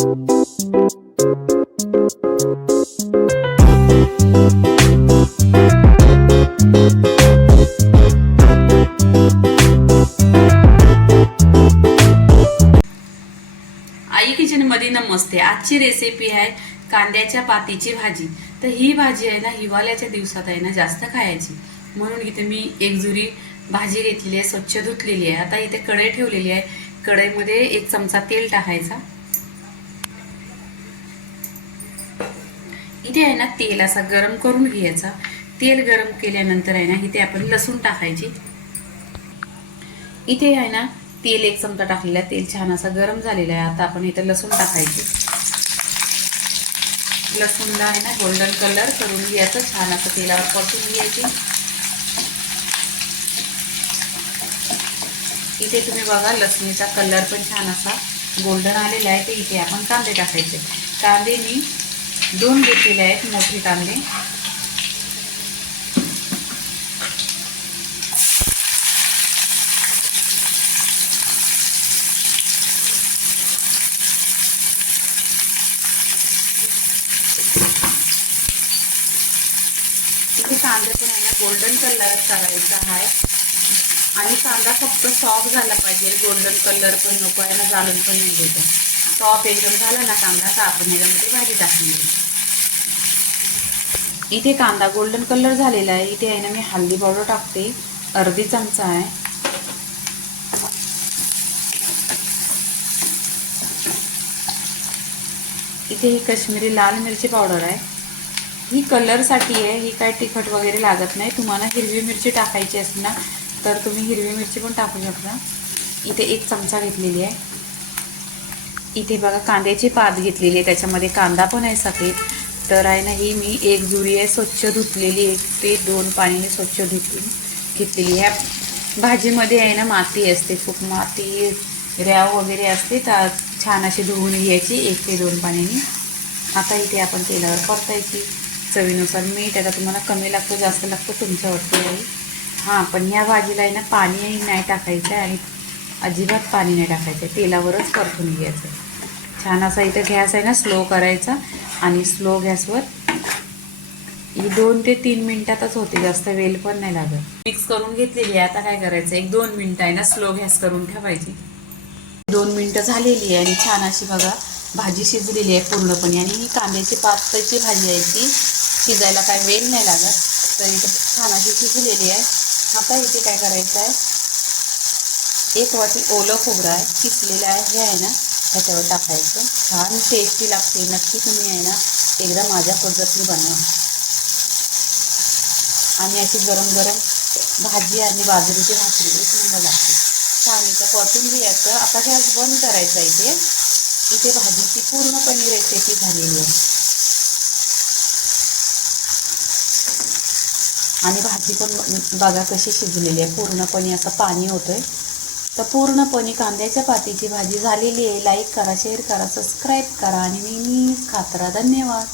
आई किचनमध्ये नमस्ते. आजची रेसिपी आहे कांद्याच्या पातीची भाजी. तर ही भाजी आहे ना हिवाळ्याच्या दिवसात आहे ना जास्त खायची. म्हणून इथे मी एक जुरी भाजी घेतलेली आहे स्वच्छ धुतलेली आहे. आता इथे कढई ठेवलेली आहे. कढईमध्ये एक चमचा तेल टाकायचा. इथे आहे ना तेल असा गरम करून घ्यायचा. तेल गरम केल्यानंतर आहे ना इथे आपण लसूण टाकायची. इथे आहे ना तेल एक चमचा टाकलेला आहे तेल छान असा गरम झालेला आहे. आता आपण इथे लसूण टाकायचे. लसूणला आहे ना गोल्डन कलर करून घ्यायचं. छान असं तेलावर परतून घ्यायची. इथे तुम्ही बघा लसणीचा कलर पण छान असा गोल्डन आलेला आहे. ते इथे आपण कांदे टाकायचे. कांदे मी दोन घेतलेले आहेत मोठे कांदे. इथे कांदा पण आहे ना गोल्डन कलर करायचा आहे. आणि कांदा फक्त सॉफ्ट झाला पाहिजे. गोल्डन कलर पण नको आहे ना जाणून पण नाही घेतो. टॉप एकदम झाला ना कांदा तर आपण याच्यामध्ये भाजी टाकली. इथे कांदा गोल्डन कलर झालेला आहे. इथे आहे ना मी हल्दी पावडर टाकते. अर्धी चमचा आहे. इथे ही कश्मीरी लाल मिरची पावडर आहे. ही कलरसाठी आहे. ही काय तिखट वगैरे लागत नाही. तुम्हाला हिरवी मिरची टाकायची असते ना तर तुम्ही हिरवी मिरची पण टाकू शकता. इथे एक चमचा घेतलेली आहे. इथे बघा कांद्याची पात घेतलेली आहे. त्याच्यामध्ये कांदा पण आहे सफेद तर आहे ना ही मी एक जुरी आहे स्वच्छ धुतलेली एक ते दोन पाण्याने स्वच्छ धुतली घेतलेली ह्या भाजीमध्ये आहे ना माती असते. खूप माती रॅव वगैरे असते. तर छान अशी धुवून घ्यायची. एक ते दोन पाण्याने. आता इथे आपण तेलावर परतायची चवीनुसार मीठ आता तुम्हाला कमी लागतं जास्त लागतं तुमच्यावरती आहे. हां पण ह्या भाजीला आहे ना पाणी नाही टाकायचं आहे. आणि अजिबात पाणी नाही टाकायचं आहे तेलावरच परतून घ्यायचं. छान असा इथं गॅस आहे ना स्लो करायचा आणि स्लो गॅसवर ही दोन ते तीन मिनिटातच होते जास्त वेल पण नाही लागत. मिक्स करून घेतलेली आहे आता काय करायचं एक दोन मिनटं आहे ना स्लो गॅस करून ठेवायची. दोन मिनटं झालेली आहे आणि छान अशी बघा भाजी शिजलेली आहे पूर्णपणे आणि ही कांद्याची पातळीची भाजी आहे ती शिजायला काय वेल नाही लागत. तर इथं छान अशी शिजलेली आहे. आता इथे काय करायचं आहे एक वाटी ओलं खोबरं आहे किसलेलं आहे हे आहे ना ह्याच्यावर टाकायचं. छान टेस्टी लागते नक्की तुम्ही आहे ना एकदा माझ्या पद्धतीने बनवा. आणि अशी गरम गरम भाजी आणि बाजरीची भाकरी एक नंबर लागते. छान इथं परतून घ्यायचं आता गॅस बंद करायचा इथे. इथे भाजीची पूर्णपणे रेसिपी झालेली आहे. आणि भाजी पण बघा कशी शिजलेली आहे. पूर्णपणे असं पाणी होतं आहे तर पूर्णपणे कांद्याच्या पातीची भाजी झालेली आहे. लाईक करा शेअर करा सबस्क्राईब करा आणि नेहमीच खात धन्यवाद.